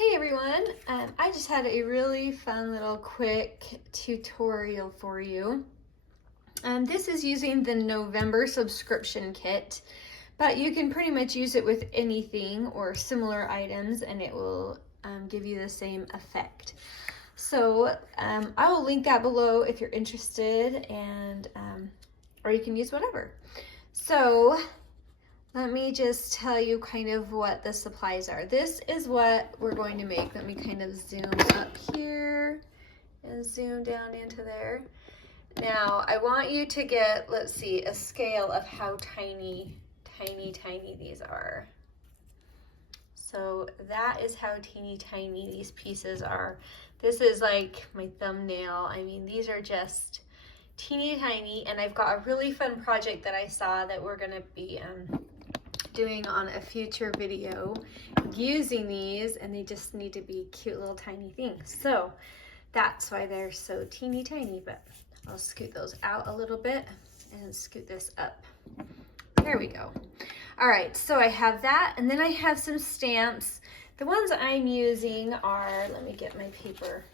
Hey everyone, I just had a really fun little quick tutorial for you. This is using the November subscription kit, but you can pretty much use it with anything or similar items and it will give you the same effect. So I will link that below if you're interested, and or you can use whatever. So let me just tell you kind of what the supplies are. This is what we're going to make. Let me kind of zoom up here and zoom down into there. Now, I want you to get, let's see, a scale of how tiny these are. So that is how teeny these pieces are. This is like my thumbnail. I mean, these are just teeny tiny, and I've got a really fun project that I saw that we're gonna be doing on a future video using these, and they just need to be cute little tiny things. So that's why they're so teeny tiny, but I'll scoot those out a little bit and scoot this up. There we go. All right, so I have that, and then I have some stamps. The ones I'm using are, let me get my paper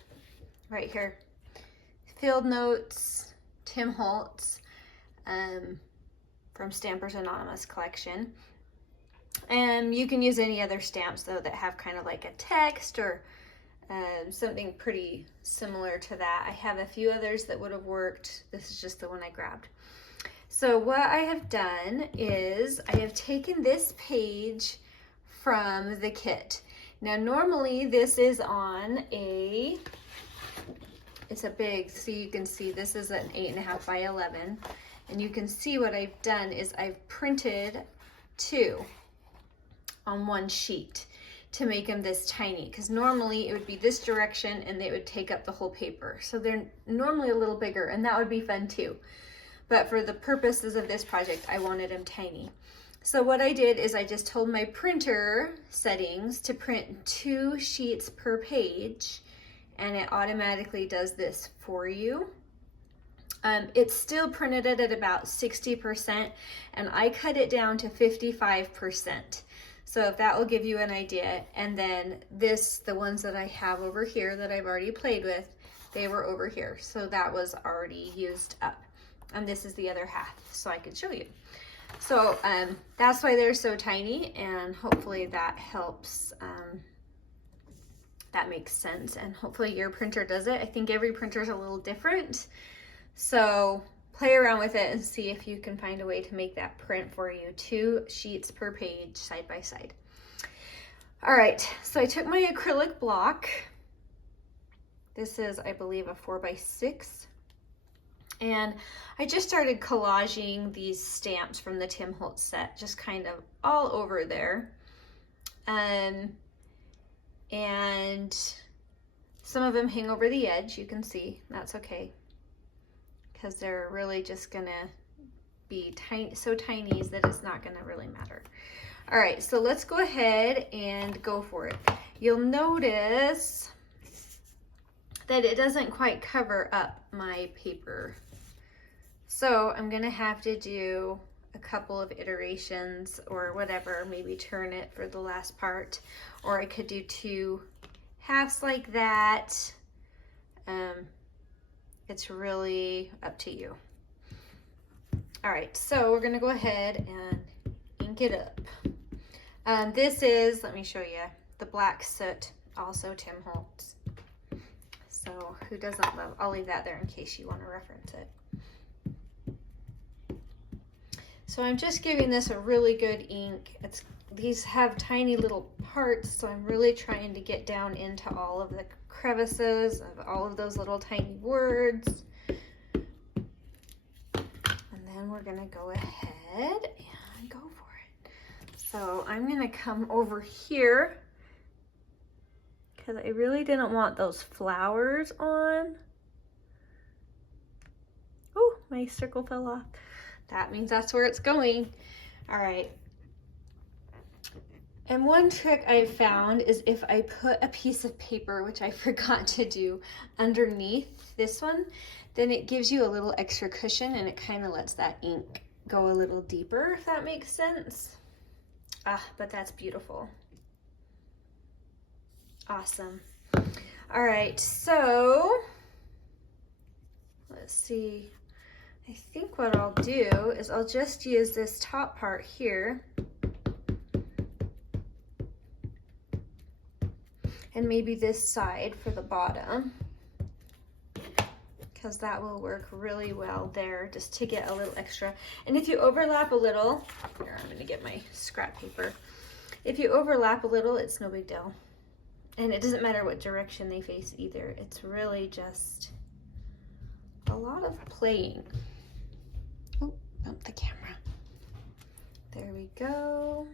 right here. Field Notes, Tim Holtz, from Stampers Anonymous collection. And you can use any other stamps though that have kind of like a text or something pretty similar to that. I have a few others that would have worked. This is just the one I grabbed. So what I have done is I have taken this page from the kit. Now normally this is on it's a big, so you can see this is an 8.5 by 11. And you can see what I've done is I've printed two on one sheet to make them this tiny, because normally it would be this direction and they would take up the whole paper. So they're normally a little bigger, and that would be fun too. But for the purposes of this project, I wanted them tiny. So what I did is I just told my printer settings to print 2 sheets per page, and it automatically does this for you. It's still printed at about 60%, and I cut it down to 55%. So if that will give you an idea. And then the ones that I have over here that I've already played with, they were over here. So that was already used up. And this is the other half, so I can show you. So that's why they're so tiny, and hopefully that helps. That makes sense, and hopefully your printer does it. I think every printer is a little different. So play around with it and see if you can find a way to make that print for you. 2 sheets per page, side by side. All right, so I took my acrylic block. This is, I believe, a 4x6. And I just started collaging these stamps from the Tim Holtz set, just kind of all over there. And some of them hang over the edge, you can see. That's okay, because they're really just gonna be tiny, so tiny that it's not gonna really matter. All right, so let's go ahead and go for it. You'll notice that it doesn't quite cover up my paper. So I'm gonna have to do a couple of iterations or whatever, maybe turn it for the last part, or I could do 2 halves like that. It's really up to you. All right, so we're gonna go ahead and ink it up. This is, let me show you, the Black Soot, also Tim Holtz. So who doesn't love, I'll leave that there in case you want to reference it. So I'm just giving this a really good ink. These have tiny little parts, so I'm really trying to get down into all of the crevices of all of those little tiny words. And then we're gonna go ahead and go for it. So I'm gonna come over here because I really didn't want those flowers on. Oh, my circle fell off. That means that's where it's going. All right. And one trick I've found is if I put a piece of paper, which I forgot to do, underneath this one, then it gives you a little extra cushion, and it kind of lets that ink go a little deeper, if that makes sense. But that's beautiful. Awesome. All right, so let's see. I think what I'll do is I'll just use this top part here and maybe this side for the bottom, because that will work really well there, just to get a little extra. And if you overlap a little, here, I'm gonna get my scrap paper. If you overlap a little, it's no big deal. And it doesn't matter what direction they face either. It's really just a lot of playing. Oh, bump the camera. There we go.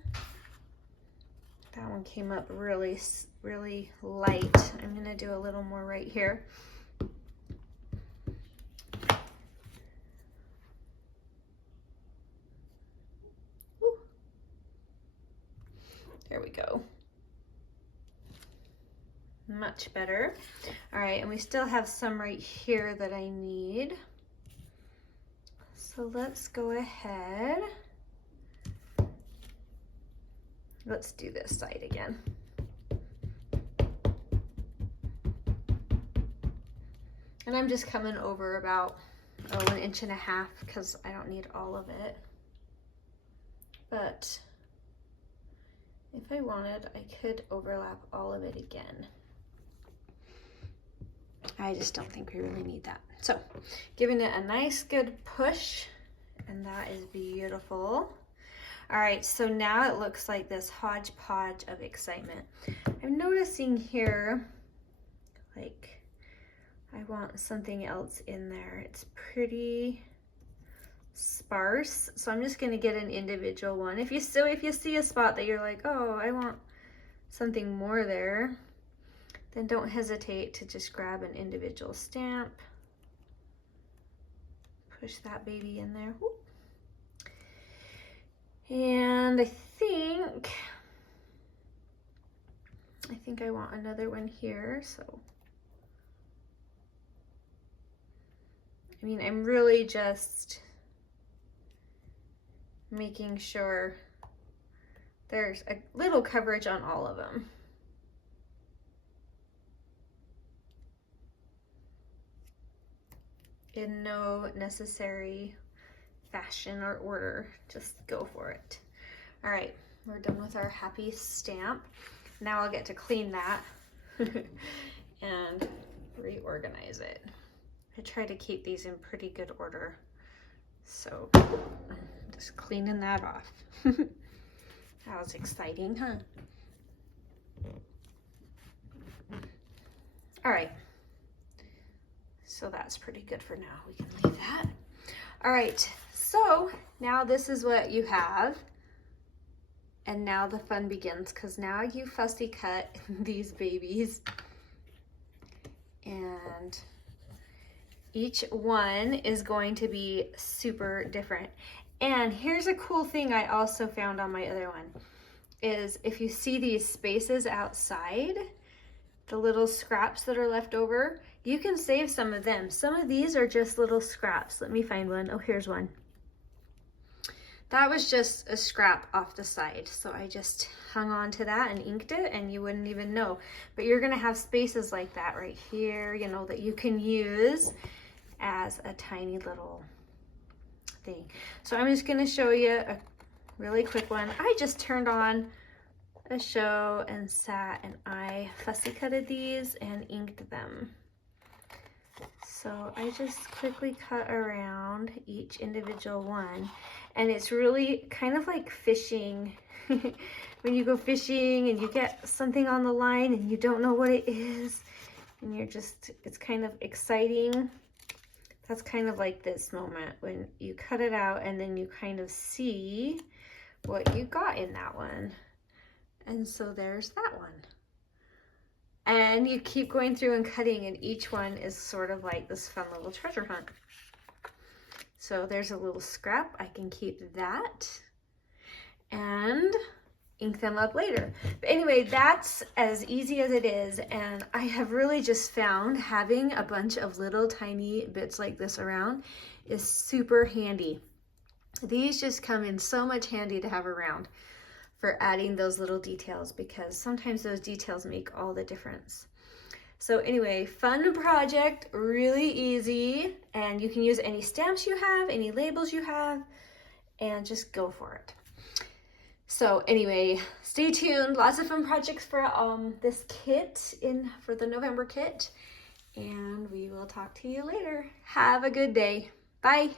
That one came up really, really light. I'm gonna do a little more right here. Ooh. There we go. Much better. All right, and we still have some right here that I need. So let's go ahead. Let's do this side again. And I'm just coming over about 1.5 inches because I don't need all of it. But if I wanted, I could overlap all of it again. I just don't think we really need that. So giving it a nice good push, and that is beautiful. All right, so now it looks like this hodgepodge of excitement. I'm noticing here, like, I want something else in there. It's pretty sparse, so I'm just gonna get an individual one. If you see a spot that you're like, oh, I want something more there, then don't hesitate to just grab an individual stamp. Push that baby in there. Whoop. And I think I want another one here, so. I mean, I'm really just making sure there's a little coverage on all of them. In no necessary fashion or order, just go for it. All right, we're done with our happy stamp. Now I'll get to clean that and reorganize it. I try to keep these in pretty good order, so just cleaning that off. That was exciting, huh? All right. So that's pretty good for now. We can leave that. All right, so now this is what you have. And now the fun begins, because now you fussy cut these babies. And each one is going to be super different. And here's a cool thing I also found on my other one, is if you see these spaces outside, the little scraps that are left over, you can save some of them. Some of these are just little scraps. Let me find one. Oh, here's one. That was just a scrap off the side. So I just hung on to that and inked it, and you wouldn't even know. But you're gonna have spaces like that right here, you know, that you can use as a tiny little thing. So I'm just gonna show you a really quick one. I just turned on a show and sat and I fussy cutted these and inked them. So I just quickly cut around each individual one, and it's really kind of like fishing. When you go fishing and you get something on the line and you don't know what it is, and you're just, it's kind of exciting. That's kind of like this moment when you cut it out and then you kind of see what you got in that one. And so there's that one. And you keep going through and cutting, and each one is sort of like this fun little treasure hunt. So there's a little scrap. I can keep that and ink them up later. But anyway, that's as easy as it is. And I have really just found having a bunch of little tiny bits like this around is super handy. These just come in so much handy to have around. for adding those little details, because sometimes those details make all the difference. So anyway, fun project, really easy, and you can use any stamps you have, any labels you have, and just go for it. So anyway, stay tuned. Lots of fun projects for this kit for the November kit, and we will talk to you later. Have a good day. Bye.